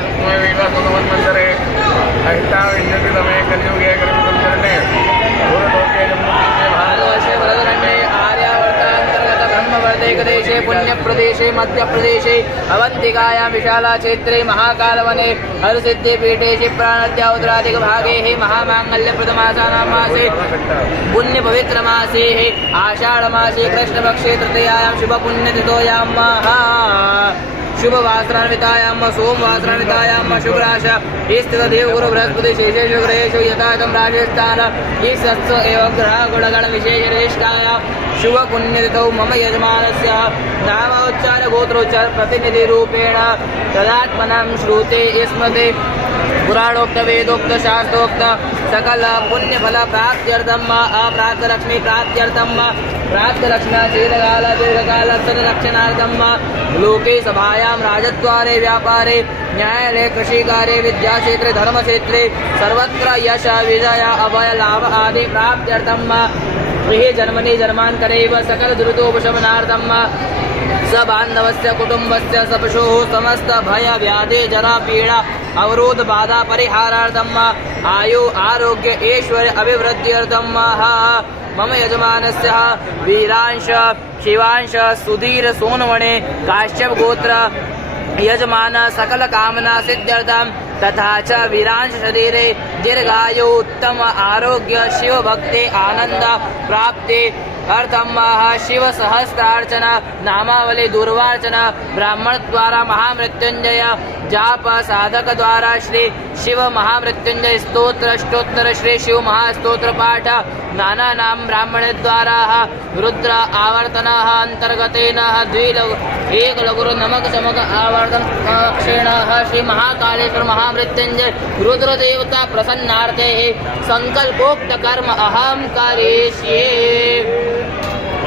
सुमन्वरे अष्टाविंशतितमे कलियुगे कलियुगसंचरणे भूलोके जम्बूद्वीपे भारतवर्षे भरतखण्डे आर्यावर्तान्तर्गत ब्रह्मवर्धेकदेशे पुण्यप्रदेशे मध्यप्रदेशे अवन्तिकायां विशालाक्षेत्रे महाकालवने हरसिद्धिपीठे क्षिप्रानद्यावुत्तराधिकभागे महामाङ्गल्यप्रदमासानां मासे पुण्यपवित्रमासे आषाढमासे कृष्णपक्षे तृतीयायां शुभपुण्यतिथोयां शुभवासरान्वितायां सोमवासरान्वितायां शुभराश स्थितदेवगुरु बृहस्पति शेषेषु ग्रहेषु यथातं राजस्थान ईशस्व एव ग्रहगुणगणविशेषनिष्ठाय शुभपुण्यतिथौ मम यजमानस्य नामोच्चार गोत्रोच्चार प्रतिनिधिरूपेण तदात्मनां श्रुते स्मृते पुराणोक्त वेदोक्त शास्त्रोक्त सकल पुण्यफल प्राप्त्यर्थम अप्राप्तलक्ष्मी प्राप्त्यर्थम प्राप्तलक्ष्म्या शीतकाल दीर्घकाल सदरक्षणार्थम लोके सभायां राजद्वारे व्यापारे न्यायालये कृषिकार्ये विद्याक्षेत्रे धर्मक्षेत्रे सर्वत्र यश विजय अभय लाभ आदि प्राप्त्यर्थम गृहे जन्मनि जन्मान्तरेव सकल दुरितोपशमनार्थम सबान्धवस्य कुटुम्बस्य सपशोः समस्त भय व्याधि जरा पीड़ा अवरोध बाधा परिहारार्थम आयु आरोग्य ऐश्वर्य अभिवृद्ध्यर्थम मम यजमानस्य वीरांश शिवांश सुधीर सोनवणे काश्यप गोत्र यजमान सकल कामना सिद्ध्यर्थम तथा च वीरांश शरीरे दीर्घायु उत्तम आरोग्य शिव भक्ति आनंद प्राप्ति अर्थम शिव सहस्त्रार्चना नामावली दुर्वार्चना ब्राह्मण द्वारा महामृत्युंजय जाप साधक द्वारा श्री शिव महामृत्युंजय स्तोत्र श्री शिव महास्तोत्र पाठ नाना नाम ब्राह्मण द्वारा रुद्र आवर्तन अंतर्गतेन एक लघुरु नमक चमक आवर्तन क्षेण श्री महाकालेश्वर महामृत्युंजय रुद्र देवता प्रसन्नार्थे संकल्पोक्त कर्म अहम करिष्ये।